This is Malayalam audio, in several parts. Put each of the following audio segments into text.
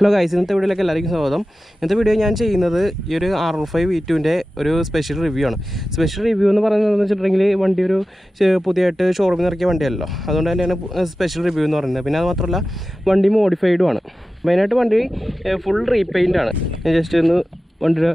ഹലോ ഗൈസ്, ഇന്നത്തെ വീഡിയോയിലേക്ക് എല്ലാവർക്കും സ്വാഗതം. ഇന്നത്തെ വീഡിയോ ഞാൻ ചെയ്യുന്നത് ഈ ഒരു R15 V2-ൻ്റെ ഒരു സ്പെഷ്യൽ റിവ്യൂ ആണ്. സ്പെഷ്യൽ റിവ്യൂ എന്ന് പറയുന്നതെന്ന് വെച്ചിട്ടുണ്ടെങ്കിൽ വണ്ടി ഒരു പുതിയതായിട്ട് ഷോറൂമിൽ ഇറക്കിയ വണ്ടിയല്ലോ, അതുകൊണ്ട് തന്നെയാണ് സ്പെഷ്യൽ റിവ്യൂ എന്ന് പറയുന്നത്. പിന്നെ അത് മാത്രമല്ല വണ്ടി മോഡിഫൈഡും ആണ്. മെയിനായിട്ട് വണ്ടി ഫുൾ റീപെയിൻ്റ് ആണ്. ഞാൻ ജസ്റ്റ് ഒന്ന് വണ്ടിയുടെ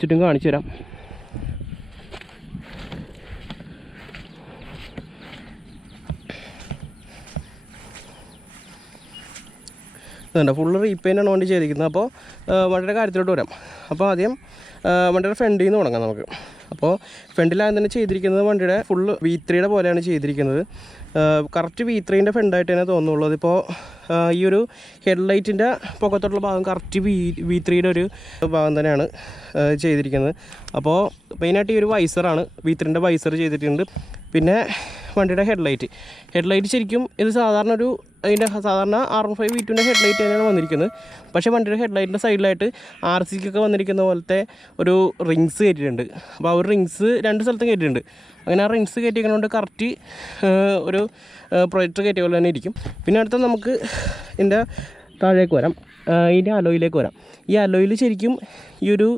ചുറ്റും കാണിച്ചു തരാം. അതുകൊണ്ട് ഫുള്ള് റീപെയിൻ്റാണ് വണ്ടി ചെയ്തിരിക്കുന്നത്. അപ്പോൾ വണ്ടിയുടെ കാര്യത്തിലോട്ട് വരാം. അപ്പോൾ ആദ്യം വണ്ടിയുടെ ഫ്രണ്ടിൽ നിന്ന് തുടങ്ങാം നമുക്ക്. അപ്പോൾ ഫ്രണ്ടിലാദ്യം തന്നെ ചെയ്തിരിക്കുന്നത് വണ്ടിയുടെ ഫുള്ള് V3-യുടെ പോലെയാണ് ചെയ്തിരിക്കുന്നത്. കറക്റ്റ് V3-ൻ്റെ ഫ്രണ്ടായിട്ട് തന്നെ തോന്നുള്ളൂ. അതിപ്പോൾ ഈ ഒരു ഹെഡ്ലൈറ്റിൻ്റെ പുറത്തോട്ടുള്ള ഭാഗം കറക്റ്റ് V3-യുടെ ഒരു ഭാഗം തന്നെയാണ് ചെയ്തിരിക്കുന്നത്. അപ്പോൾ മെയിനായിട്ട് ഈ ഒരു വൈസറാണ്, V3-ൻ്റെ വൈസർ ചെയ്തിട്ടുണ്ട്. പിന്നെ വണ്ടിയുടെ ഹെഡ്ലൈറ്റ് ശരിക്കും ഇത് സാധാരണ ഒരു സാധാരണ R15 V2-ൻ്റെ ഹെഡ്ലൈറ്റ് തന്നെയാണ് വന്നിരിക്കുന്നത്. പക്ഷേ വണ്ടിയുടെ ഹെഡ്ലൈറ്റിൻ്റെ സൈഡിലായിട്ട് RC-ക്കൊക്കെ വന്നിരിക്കുന്ന പോലത്തെ ഒരു റിങ്സ് കയറ്റിയിട്ടുണ്ട്. അപ്പോൾ ആ ഒരു റിങ്സ് രണ്ട് സ്ഥലത്തും കയറ്റിയിട്ടുണ്ട്. അങ്ങനെ ആ റിങ്സ് കയറ്റിയിരിക്കുന്നതുകൊണ്ട് കറക്റ്റ് ഒരു പ്രൊജക്ടർ കയറ്റിയ പോലെ തന്നെ ഇരിക്കും. പിന്നെ അടുത്ത നമുക്ക് ഇതിൻ്റെ താഴേക്ക് വരാം, ഇതിൻ്റെ അലോയിലേക്ക് വരാം. ഈ അലോയിൽ ശരിക്കും ഈ ഒരു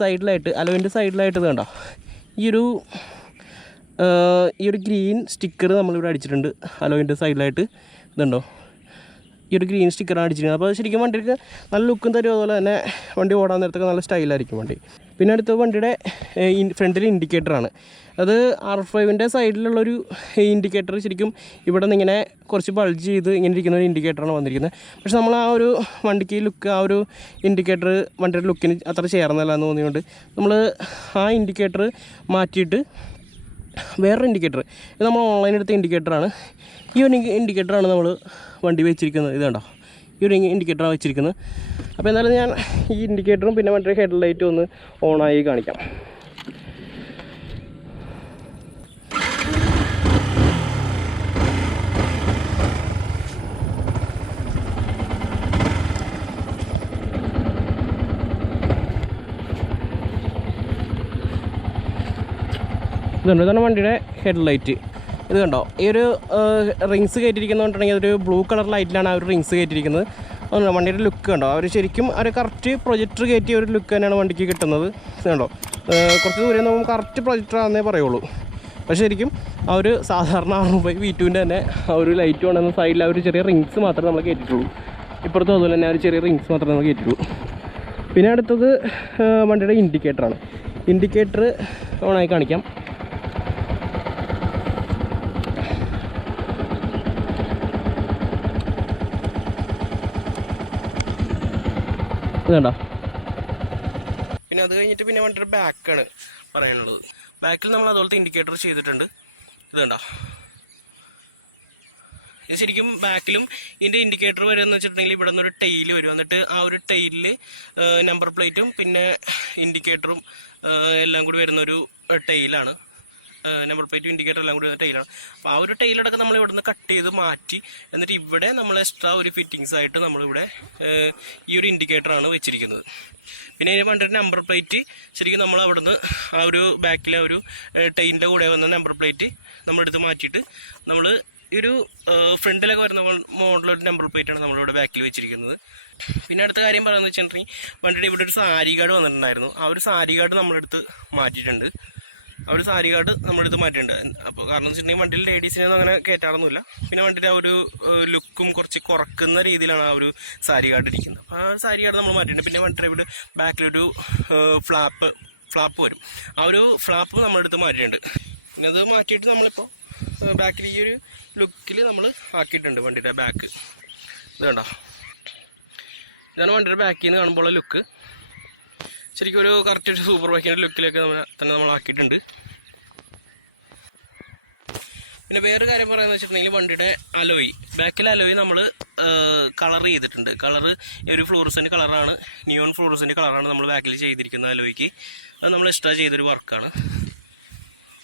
സൈഡിലായിട്ട് അലോയിൻ്റെ സൈഡിലായിട്ട് ഇത് കണ്ടോ, ഈ ഒരു ഗ്രീൻ സ്റ്റിക്കർ നമ്മളിവിടെ അടിച്ചിട്ടുണ്ട്. അലോയിൻ്റെ സൈഡിലായിട്ട് ഇതുണ്ടോ, ഈ ഒരു ഗ്രീൻ സ്റ്റിക്കറാണ് അടിച്ചിട്ടുണ്ട്. അപ്പോൾ ശരിക്കും വണ്ടിക്ക് നല്ല ലുക്കും തരും. അതുപോലെ തന്നെ വണ്ടി ഓടാൻ നേരത്തൊക്കെ നല്ല സ്റ്റൈലായിരിക്കും വണ്ടി. പിന്നെ അടുത്ത വണ്ടിയുടെ ഫ്രണ്ടിൽ ഇൻഡിക്കേറ്ററാണ്. അത് R5-ൻ്റെ സൈഡിലുള്ളൊരു ഇൻഡിക്കേറ്റർ ശരിക്കും ഇവിടെ നിന്ന് ഇങ്ങനെ കുറച്ച് ബൾജ് ചെയ്ത് ഇങ്ങനെ ഇരിക്കുന്ന ഒരു ഇൻഡിക്കേറ്ററാണ് വന്നിരിക്കുന്നത്. പക്ഷെ നമ്മൾ ആ ഒരു വണ്ടിക്ക് ലുക്ക്, ആ ഒരു ഇൻഡിക്കേറ്റർ വണ്ടിയുടെ ലുക്കിന് അത്ര ചേർന്നല്ല എന്ന് തോന്നിയുകൊണ്ട് നമ്മൾ ആ ഇൻഡിക്കേറ്റർ മാറ്റിയിട്ട് വേറൊരു ഇൻഡിക്കേറ്റർ, ഇത് നമ്മൾ ഓൺലൈൻ എടുത്ത ഇൻഡിക്കേറ്ററാണ്. ഈ ഒരു ഇൻഡിക്കേറ്ററാണ് നമ്മൾ വണ്ടി വെച്ചിരിക്കുന്നത്. ഇത് കണ്ടോ, ഈ ഒരു ഇൻഡിക്കേറ്ററാണ് വെച്ചിരിക്കുന്നത്. അപ്പോൾ എന്തായാലും ഞാൻ ഈ ഇൻഡിക്കേറ്ററും പിന്നെ വണ്ടിയുടെ ഹെഡ്ലൈറ്റും ഒന്ന് ഓണായി കാണിക്കാം. ഇതാണ് വണ്ടിയുടെ ഹെഡ്ലൈറ്റ്. ഇത് കണ്ടോ, ഈ ഒരു റിങ്സ് കയറ്റിയിരിക്കുന്നതുകൊണ്ടുണ്ടെങ്കിൽ അതൊരു ബ്ലൂ കളർ ലൈറ്റിലാണ് ആ ഒരു റിങ്സ് കയറ്റിയിരിക്കുന്നത്. അതുകൊണ്ട് വണ്ടിയുടെ ലുക്ക് കണ്ടോ, അവർ ശരിക്കും ഒരു കറക്റ്റ് പ്രൊജക്ടർ കയറ്റിയ ഒരു ലുക്ക് തന്നെയാണ് വണ്ടിക്ക് കിട്ടുന്നത്. കണ്ടോ, കുറച്ച് ദൂരം നോക്കുമ്പോൾ കറക്റ്റ് പ്രൊജക്ടർ ആണെന്നേ പറയുള്ളൂ. പക്ഷേ ശരിക്കും ആ ഒരു സാധാരണ R15 V2-ൻ്റെ തന്നെ ആ ഒരു ലൈറ്റ് കൊണ്ടുവന്ന സൈഡിൽ ആ ഒരു ചെറിയ റിങ്സ് മാത്രമേ നമ്മൾ കയറ്റിയിട്ടുള്ളൂ. ഇപ്പുറത്തും അതുപോലെ തന്നെ ആ ഒരു ചെറിയ റിങ്സ് മാത്രമേ നമ്മൾ കയറ്റിയിട്ടുള്ളൂ. പിന്നെ അടുത്തത് വണ്ടിയുടെ ഇൻഡിക്കേറ്ററാണ്. ഇൻഡിക്കേറ്റർ ഓണായി കാണിക്കാം. ഇതുണ്ടോ. പിന്നെ അത് കഴിഞ്ഞിട്ട് പിന്നെ വണ്ടിയുടെ ബാക്കാണ് പറയാനുള്ളത്. ബാക്കിൽ നമ്മൾ അതുപോലത്തെ ഇൻഡിക്കേറ്റർ ചെയ്തിട്ടുണ്ട്. ഇതുണ്ടോ, ഇത് ശരിക്കും ബാക്കിലും ഇതിൻ്റെ ഇൻഡിക്കേറ്റർ വരുമെന്ന് വെച്ചിട്ടുണ്ടെങ്കിൽ ഇവിടെ നിന്നൊരു ടെയിൽ വരും. എന്നിട്ട് ആ ഒരു ടെയിലിൽ നമ്പർ പ്ലേറ്റും പിന്നെ ഇൻഡിക്കേറ്ററും എല്ലാം കൂടി വരുന്നൊരു ടെയിലാണ്. നമ്പർ പ്ലേറ്റും ഇൻഡിക്കേറ്റർ എല്ലാം കൂടി വരുന്ന ടെയിലാണ്. അപ്പോൾ ആ ഒരു ടെയിലടക്കം നമ്മൾ ഇവിടെ നിന്ന് കട്ട് ചെയ്ത് മാറ്റി, എന്നിട്ട് ഇവിടെ നമ്മൾ എക്സ്ട്രാ ഒരു ഫിറ്റിങ്സ് ആയിട്ട് നമ്മളിവിടെ ഈ ഒരു ഇൻഡിക്കേറ്ററാണ് വെച്ചിരിക്കുന്നത്. പിന്നെ അതിൻ്റെ വണ്ടിയുടെ നമ്പർ പ്ലേറ്റ് ശരിക്കും നമ്മൾ അവിടെ നിന്ന് ആ ഒരു ബാക്കിലെ ഒരു ടെയിലിൻ്റെ കൂടെ വന്ന നമ്പർ പ്ലേറ്റ് നമ്മളെടുത്ത് മാറ്റിയിട്ട് നമ്മൾ ഈ ഒരു ഫ്രണ്ടിലൊക്കെ വരുന്ന മോഡലൊരു നമ്പർ പ്ലേറ്റാണ് നമ്മളിവിടെ ബാക്കിൽ വെച്ചിരിക്കുന്നത്. പിന്നെ അടുത്ത കാര്യം പറയാമെന്ന് വെച്ചിട്ടുണ്ടെങ്കിൽ വണ്ടിയുടെ ഇവിടെ ഒരു സാരി ഗാർഡ് വന്നിട്ടുണ്ടായിരുന്നു. ആ ഒരു സാരി ഗാർഡ് നമ്മളെടുത്ത് മാറ്റിയിട്ടുണ്ട്. ആ ഒരു സാരി ഗാർഡ് നമ്മളെടുത്ത് മാറ്റിയിട്ടുണ്ട്. അപ്പോൾ കാരണം എന്ന് വെച്ചിട്ടുണ്ടെങ്കിൽ വണ്ടിയിൽ ലേഡീസിനൊന്നും അങ്ങനെ കയറ്റാറൊന്നുമില്ല. പിന്നെ വണ്ടിയുടെ ആ ഒരു ലുക്കും കുറച്ച് കുറക്കുന്ന രീതിയിലാണ് ആ ഒരു സാരി ഗാർഡ് ഇരിക്കുന്നത്. അപ്പോൾ ആ ഒരു സാരി ഗാർഡ് നമ്മൾ മാറ്റിയിട്ടുണ്ട്. പിന്നെ വണ്ടിയുടെ ഇവിടെ ബാക്കിലൊരു ഫ്ലാപ്പ് വരും. ആ ഒരു ഫ്ലാപ്പ് നമ്മളെടുത്ത് മാറ്റിയിട്ടുണ്ട്. പിന്നെ അത് മാറ്റിയിട്ട് നമ്മളിപ്പോൾ ബാക്കിൽ ഈ ഒരു ലുക്കിൽ നമ്മൾ ആക്കിയിട്ടുണ്ട് വണ്ടിയുടെ ബാക്ക്. ഇത് കണ്ടോ, ഇതാണ് വണ്ടിയുടെ ബാക്കിൽ നിന്ന് കാണുമ്പോൾ ലുക്ക്. ശരിക്കും ഒരു കറക്റ്റ് ഒരു സൂപ്പർ ബൈക്കിൻ്റെ ലുക്കിലേക്ക് നമ്മൾ ആക്കിയിട്ടുണ്ട്. പിന്നെ വേറൊരു കാര്യം പറയാമെന്ന് വെച്ചിട്ടുണ്ടെങ്കിൽ വണ്ടിയുടെ അലോയ്, ബാക്കിലെ അലോയ് നമ്മൾ കളർ ചെയ്തിട്ടുണ്ട്. കളറ് ഒരു ഫ്ലൂറസെൻ്റ് കളറാണ്, നിയോൺ ഫ്ലൂറസെൻ്റ് കളറാണ് നമ്മൾ ബാക്കിൽ ചെയ്തിരിക്കുന്ന അലോയ്ക്ക്. അത് നമ്മൾ എക്സ്ട്രാ ചെയ്തൊരു വർക്കാണ്.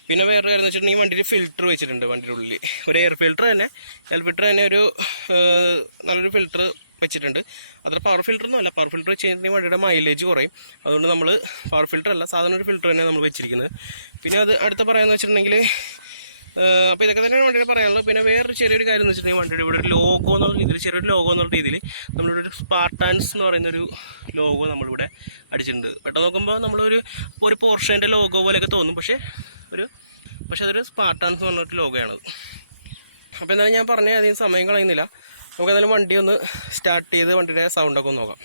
പിന്നെ വേറൊരു കാര്യം എന്ന് വെച്ചിട്ടുണ്ടെങ്കിൽ വണ്ടിയിൽ ഫിൽറ്റർ വെച്ചിട്ടുണ്ട്. വണ്ടിയുടെ ഉള്ളിൽ ഒരു എയർ ഫിൽറ്റർ തന്നെ ഒരു നല്ലൊരു ഫിൽറ്റർ വെച്ചിട്ടുണ്ട്. അത്ര പവർ ഫിൽറ്ററൊന്നും അല്ല. പവർ ഫിൽറ്റർ വെച്ച് കഴിഞ്ഞിട്ടുണ്ടെങ്കിൽ വണ്ടിയുടെ മൈലേജ് കുറയും. അതുകൊണ്ട് നമ്മൾ പവർ ഫിൽറ്റർ അല്ല, സാധാരണ ഒരു ഫിൽറ്റർ തന്നെ നമ്മൾ വെച്ചിരിക്കുന്നത്. പിന്നെ അത് അടുത്ത പറയാമെന്ന് വെച്ചിട്ടുണ്ടെങ്കിൽ അപ്പോൾ ഇതൊക്കെ തന്നെയാണ് വണ്ടിയുടെ പറയാനുള്ളത്. പിന്നെ വേറൊരു ചെറിയൊരു കാര്യം എന്ന് വെച്ചിട്ടുണ്ടെങ്കിൽ വണ്ടിയുടെ ഇവിടെ ഒരു ലോഗോ എന്നുള്ള രീതിയിൽ, ചെറിയൊരു ലോഗോ എന്നുള്ള രീതിയിൽ നമ്മളിവിടെ ഒരു സ്പാർട്ടാൻസ് എന്ന് പറയുന്നൊരു ലോഗോ നമ്മളിവിടെ അടിച്ചിട്ടുണ്ട്. പെട്ടെന്ന് നോക്കുമ്പോൾ ഒരു പോർഷൻ്റെ ലോഗോ പോലെയൊക്കെ തോന്നും, പക്ഷേ അതൊരു സ്പാർട്ടാൻസ് എന്ന് പറഞ്ഞൊരു ലോഗോയാണത്. അപ്പോൾ എന്തായാലും ഞാൻ പറഞ്ഞാൽ അധികം സമയം കളയുന്നില്ല. നമുക്ക് എന്തായാലും വണ്ടി ഒന്ന് സ്റ്റാർട്ട് ചെയ്ത് വണ്ടിയുടെ സൗണ്ടൊക്കെ ഒന്ന് നോക്കാം.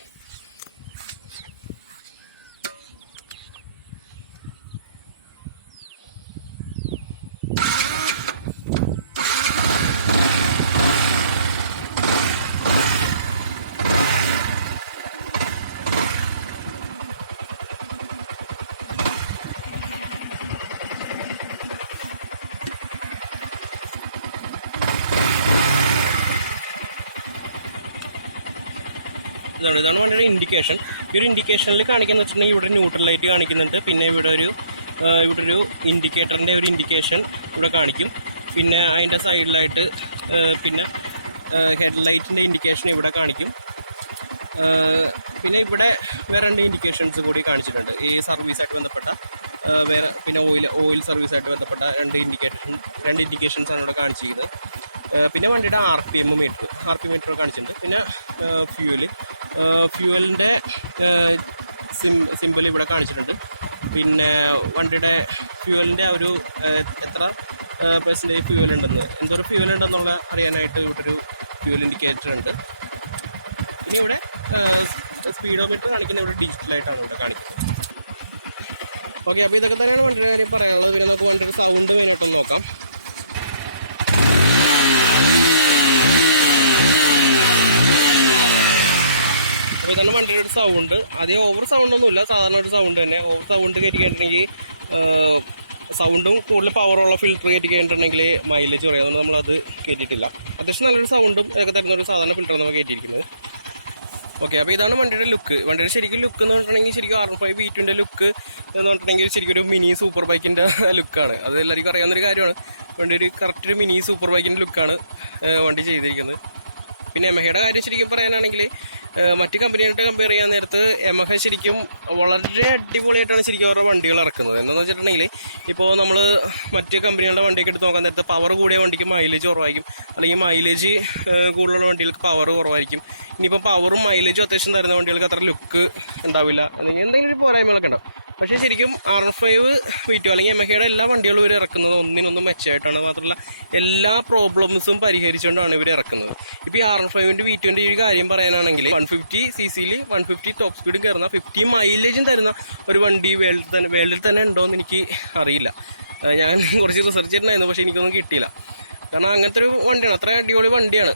ഇതാണ് വണ്ടിയുടെ ഇൻഡിക്കേഷൻ. ഈ ഒരു ഇൻഡിക്കേഷനിൽ കാണിക്കുന്നത് വെച്ചിട്ടുണ്ടെങ്കിൽ ഇവിടെ ന്യൂട്രൽ ലൈറ്റ് കാണിക്കുന്നുണ്ട്. പിന്നെ ഇവിടെ ഒരു ഇൻഡിക്കേറ്ററിൻ്റെ ഒരു ഇൻഡിക്കേഷൻ ഇവിടെ കാണിക്കും. പിന്നെ അതിൻ്റെ സൈഡിലായിട്ട് പിന്നെ ഹെഡ് ലൈറ്റിൻ്റെ ഇൻഡിക്കേഷൻ ഇവിടെ കാണിക്കും. പിന്നെ ഇവിടെ വേറെ 2 ഇൻഡിക്കേഷൻസും കൂടി കാണിച്ചിട്ടുണ്ട്. ഈ സർവീസായിട്ട് ബന്ധപ്പെട്ട വേറെ പിന്നെ ഓയിൽ സർവീസായിട്ട് ബന്ധപ്പെട്ട 2 ഇൻഡിക്കേഷൻസാണ് ഇവിടെ കാണിച്ചിരിക്കുന്നത്. പിന്നെ വണ്ടിയുടെ RPM മീറ്റർ കാണിച്ചിട്ടുണ്ട്. പിന്നെ ഫ്യൂവലിൻ്റെ സിമ്പിൾ ഇവിടെ കാണിച്ചിട്ടുണ്ട്. പിന്നെ വണ്ടിയുടെ ഫ്യൂവലിൻ്റെ ആ ഒരു എത്ര പെർസെൻറ്റേജ് ഫ്യൂവൽ ഉണ്ടെന്ന്, എന്തോരം ഫ്യൂവൽ ഉണ്ടെന്നുള്ള അറിയാനായിട്ട് ഇവിടെ ഒരു ഫ്യൂവൽ ഇൻഡിക്കേറ്റർ ഉണ്ട്. പിന്നെ ഇവിടെ സ്പീഡോമീറ്റർ കാണിക്കുന്നത് ഇവിടെ ഡിജിറ്റലായിട്ടാണ് ഇവിടെ കാണിക്കുന്നത്. ഓക്കെ, അപ്പോൾ ഇതൊക്കെ തന്നെയാണ് വണ്ടിയുടെ കാര്യം പറയാനുള്ളത്. പിന്നെ നമുക്ക് വണ്ടിയുടെ സൗണ്ട് മെയിനായിട്ടൊന്ന് നോക്കാം. അപ്പോൾ ഇതാണ് വണ്ടിയുടെ ഒരു സൗണ്ട്. അതേ ഓവർ സൗണ്ടൊന്നുമില്ല, സാധാരണ ഒരു സൗണ്ട് തന്നെ. ഓവർ സൗണ്ട് കയറ്റി കഴിഞ്ഞിട്ടുണ്ടെങ്കിൽ സൗണ്ടും കൂടുതൽ പവറുള്ള ഫിൽറ്റർ കയറ്റി കഴിഞ്ഞിട്ടുണ്ടെങ്കിൽ മൈലേജ് കുറയും. അതുകൊണ്ട് നമ്മളത് കയറ്റിയിട്ടില്ല. അത്യാവശ്യം നല്ലൊരു സൗണ്ടും ഇതൊക്കെ തരുന്ന ഒരു സാധാരണ ഫിൽറ്റർ നമ്മൾ കയറ്റിയിരിക്കുന്നത്. ഓക്കെ, അപ്പോൾ ഇതാണ് വണ്ടിയുടെ ലുക്ക്. വണ്ടിയുടെ ശരിക്കും ലുക്ക് എന്ന് പറഞ്ഞിട്ടുണ്ടെങ്കിൽ ശരിക്കും R15 V2 ലുക്ക് എന്ന് പറഞ്ഞിട്ടുണ്ടെങ്കിൽ ശരിക്കും ഒരു മിനി സൂപ്പർ ബൈക്കിൻ്റെ ലുക്കാണ്. അത് എല്ലാവർക്കും അറിയാവുന്നൊരു കാര്യമാണ്. വണ്ടി ഒരു കറക്റ്റ് ഒരു മിനി സൂപ്പർ ബൈക്കിൻ്റെ ലുക്കാണ് വണ്ടി ചെയ്തിരിക്കുന്നത്. പിന്നെ യമഹയുടെ കാര്യം ശരിക്കും പറയാനാണെങ്കിൽ മറ്റ് കമ്പനിയായിട്ട് കമ്പയർ ചെയ്യാൻ നേരത്ത് യമഹ ശരിക്കും വളരെ അടിപൊളിയായിട്ടാണ് ശരിക്കും അവരുടെ വണ്ടികൾ ഇറക്കുന്നത്. എന്താണെന്ന് വെച്ചിട്ടുണ്ടെങ്കിൽ ഇപ്പോൾ നമ്മൾ മറ്റ് കമ്പനികളുടെ വണ്ടിയൊക്കെ എടുത്ത് നോക്കാൻ നേരത്ത് പവർ കൂടിയ വണ്ടിക്ക് മൈലേജ് കുറവായിരിക്കും, അല്ലെങ്കിൽ മൈലേജ് കൂടുതലുള്ള വണ്ടികൾക്ക് പവർ കുറവായിരിക്കും. ഇനിയിപ്പോൾ പവറും മൈലേജും അത്യാവശ്യം തരുന്ന വണ്ടികൾക്ക് അത്ര ലുക്ക് ഉണ്ടാവില്ല, എന്തെങ്കിലും ഒരു പോരായ്മകളൊക്കെ ഉണ്ടാവും. പക്ഷേ ശരിക്കും R15 V2 അല്ലെങ്കിൽ യമഹയുടെ എല്ലാ വണ്ടികളും ഇവർ ഇറക്കുന്നത് ഒന്നിനൊന്നും മെച്ചമായിട്ടാണ്. മാത്രമല്ല എല്ലാ പ്രോബ്ലംസും പരിഹരിച്ചുകൊണ്ടാണ് ഇവർ ഇറക്കുന്നത്. ഇപ്പോൾ ഈ R15 V2 ഈ ഒരു കാര്യം പറയാനാണെങ്കിൽ 150cc 150 ടോപ്പ് സ്പീഡും കയറുന്ന 50 മൈലേജും തരുന്ന ഒരു വണ്ടി വേൾഡിൽ തന്നെ ഉണ്ടോയെന്ന് എനിക്ക് അറിയില്ല. ഞാൻ കുറച്ച് റിസർച്ച് ചെയ്തിട്ടുണ്ടായിരുന്നു, പക്ഷേ എനിക്കൊന്നും കിട്ടിയില്ല. കാരണം അങ്ങനത്തെ ഒരു വണ്ടിയാണ്, അത്ര അടിപൊളി വണ്ടിയാണ്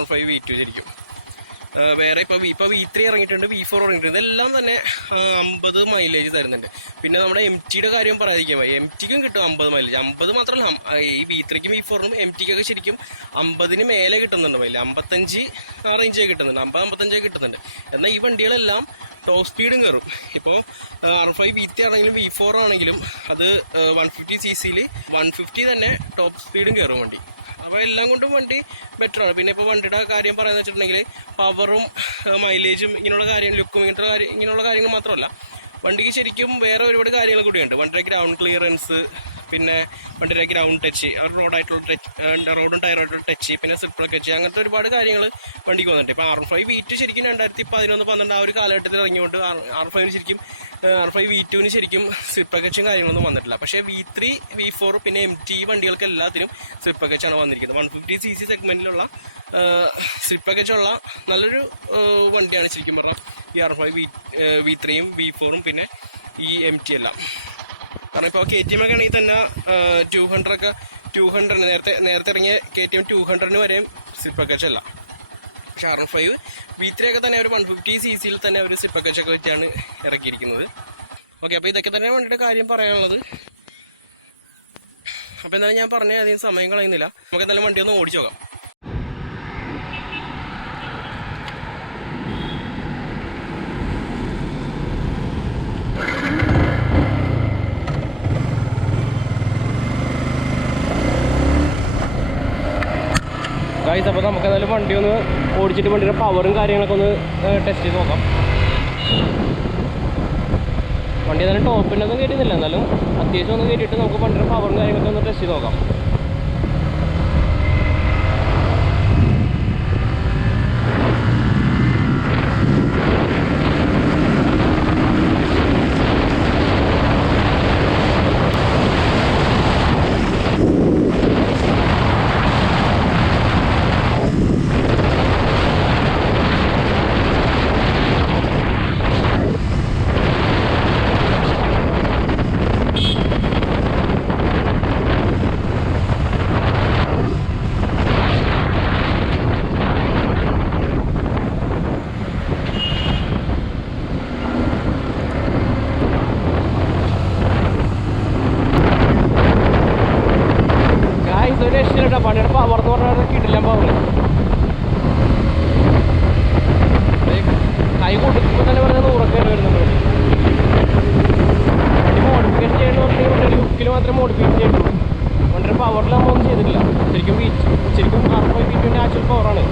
R15 V2 ശരിക്കും. വേറെ ഇപ്പോൾ V3 ഇറങ്ങിയിട്ടുണ്ട്, V4 ഇറങ്ങിയിട്ടുണ്ട്. ഇതെല്ലാം തന്നെ 50 മൈലേജ് തരുന്നുണ്ട്. പിന്നെ നമ്മുടെ MTയുടെ കാര്യം പറയാതിരിക്കാൻ പോയി, MTക്കും കിട്ടും 50 മൈലേജ്. 50 മാത്രമല്ല, ഈ V3ക്കും V4നും MTക്കൊക്കെ ശരിക്കും 50 മേലെ കിട്ടുന്നുണ്ട് മൈലേജ്. 55 ആ റേഞ്ചൊക്കെ കിട്ടുന്നുണ്ട്, 50-55 കിട്ടുന്നുണ്ട്. എന്നാൽ ഈ വണ്ടികളെല്ലാം ടോപ്പ് സ്പീഡും കയറും. ഇപ്പോൾ R5 V3 ആണെങ്കിലും V4 ആണെങ്കിലും അത് 150cc 150 തന്നെ ടോപ്പ് സ്പീഡും കയറും വണ്ടി. അപ്പോൾ എല്ലാം കൊണ്ടും വണ്ടി ബെറ്ററാണ്. പിന്നെ ഇപ്പോൾ വണ്ടിയുടെ കാര്യം പറയുന്നത് വെച്ചിട്ടുണ്ടെങ്കിൽ പവറും മൈലേജും ഇങ്ങനെയുള്ള കാര്യം, ലുക്കും ഇങ്ങനെയുള്ള കാര്യങ്ങൾ മാത്രമല്ല, വണ്ടിക്ക് ശരിക്കും വേറെ ഒരുപാട് കാര്യങ്ങൾ കൂടിയുണ്ട്. വണ്ടിയുടെ ഗ്രൗണ്ട് ക്ലിയറൻസ്, പിന്നെ വണ്ടിയുടെ ഗ്രൗണ്ട് ടച്ച്, റോഡും ടയറായിട്ടുള്ള ടച്ച്, പിന്നെ സിൽപ്പർ ടച്ച്, അങ്ങനത്തെ ഒരുപാട് കാര്യങ്ങൾ വണ്ടിക്ക് വന്നിട്ടുണ്ട്. ഇപ്പോൾ R5 V2 ശരിക്കും 2011-12 ആ ഒരു കാലഘട്ടത്തിൽ ഇറങ്ങിയോണ്ട് R5 V2 ശരിക്കും സിൽപ്പർ കച്ചും കാര്യങ്ങളൊന്നും വന്നിട്ടില്ല. പക്ഷേ V3 V4 പിന്നെ MT വണ്ടികൾക്ക് എല്ലാത്തിനും സിൽപ്പർ കച്ചാണ് വന്നിരിക്കുന്നത്. 150cc സെഗ്മെൻറ്റിലുള്ള സിൽപ്പർ കച്ചുള്ള നല്ലൊരു വണ്ടിയാണ് ശരിക്കും പറഞ്ഞാൽ ഈ R5 V3യും V4ഉം പിന്നെ ഈ MT എല്ലാം. കാരണം ഇപ്പോൾ KTM ഒക്കെ ആണെങ്കിൽ തന്നെ 200 നേരത്തെ ഇറങ്ങിയ KTM 200 വരെയും സിൽപ്പർ കച്ചല്ല. പക്ഷെ R5 V3 ഒക്കെ തന്നെ ഒരു 150cc തന്നെ ഒരു സിൽപ്പർ കച്ചൊക്കെ വെച്ചാണ് ഇറക്കിയിരിക്കുന്നത്. ഓക്കെ, അപ്പോൾ ഇതൊക്കെ തന്നെ വണ്ടിയുടെ കാര്യം പറയാനുള്ളത്. അപ്പോൾ എന്തായാലും ഞാൻ പറഞ്ഞ അധികം സമയം കളയുന്നില്ല, നമുക്ക് എന്തായാലും വണ്ടി ഒന്ന് ഓടിച്ചു നോക്കാം. ഗൈസ്, അപ്പോൾ നമുക്ക് എന്തായാലും വണ്ടി ഒന്ന് ഓടിച്ചിട്ട് വണ്ടിയുടെ പവറും കാര്യങ്ങളൊക്കെ ഒന്ന് ടെസ്റ്റ് ചെയ്ത് നോക്കാം. വണ്ടി എന്തായാലും ടോപ്പിനൊന്നും കയറ്റുന്നില്ല, എന്നാലും അത്യാവശ്യം ഒന്ന് കയറ്റിയിട്ട് നമുക്ക് വണ്ടിയുടെ പവറും കാര്യങ്ങളൊക്കെ ഒന്ന് ടെസ്റ്റ് ചെയ്ത് നോക്കാം. വണ്ടിയുടെ പവർ എന്ന് പറഞ്ഞാൽ കിട്ടില്ല പവർ. കൈ കൊടുക്കുമ്പോൾ തന്നെ പറഞ്ഞാൽ 100 കയറി വരുന്നുണ്ട്. വണ്ടി മോഡിഫിക്കേഷൻ ചെയ്യണമെന്ന് പറഞ്ഞാൽ ഒരു ലുക്കിൽ മാത്രമേ മോഡിഫിക്കേഷൻ ചെയ്യുള്ളൂ. വണ്ടിയുടെ പവറിൽ നമ്മളൊന്നും ചെയ്തിട്ടില്ല. ശരിക്കും R5 നാച്ചുറൽ പവറാണ്.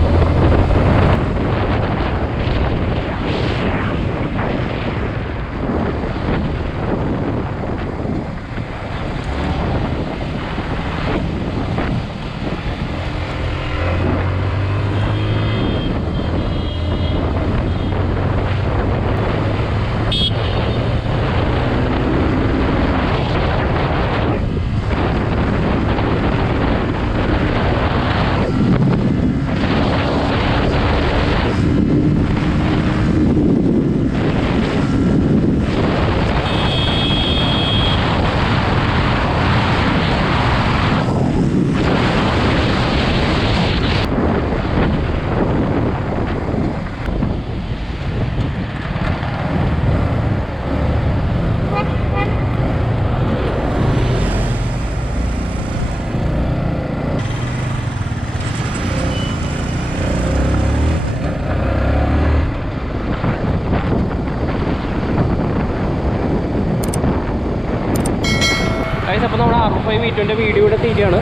അപ്പോൾ നമ്മുടെ R5 V2 വീഡിയോ ഇവിടെ തീരുകയാണ്.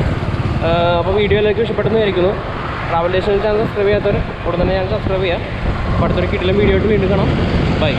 അപ്പോൾ വീഡിയോ എല്ലാവർക്കും ഇഷ്ടപ്പെട്ടെന്ന് വിചാരിക്കുന്നു. ട്രാവൽ സ്റ്റേഷൻ ചാനൽ സബ്സ്ക്രൈബ് ചെയ്യാത്തവർ ഉടൻ തന്നെ ഞാൻ സബ്സ്ക്രൈബ് ചെയ്യാം. അപ്പോൾ അടുത്തൊരു കിട്ടില്ല വീഡിയോ ആയിട്ട് വീണ്ടും കാണാം. ബൈ.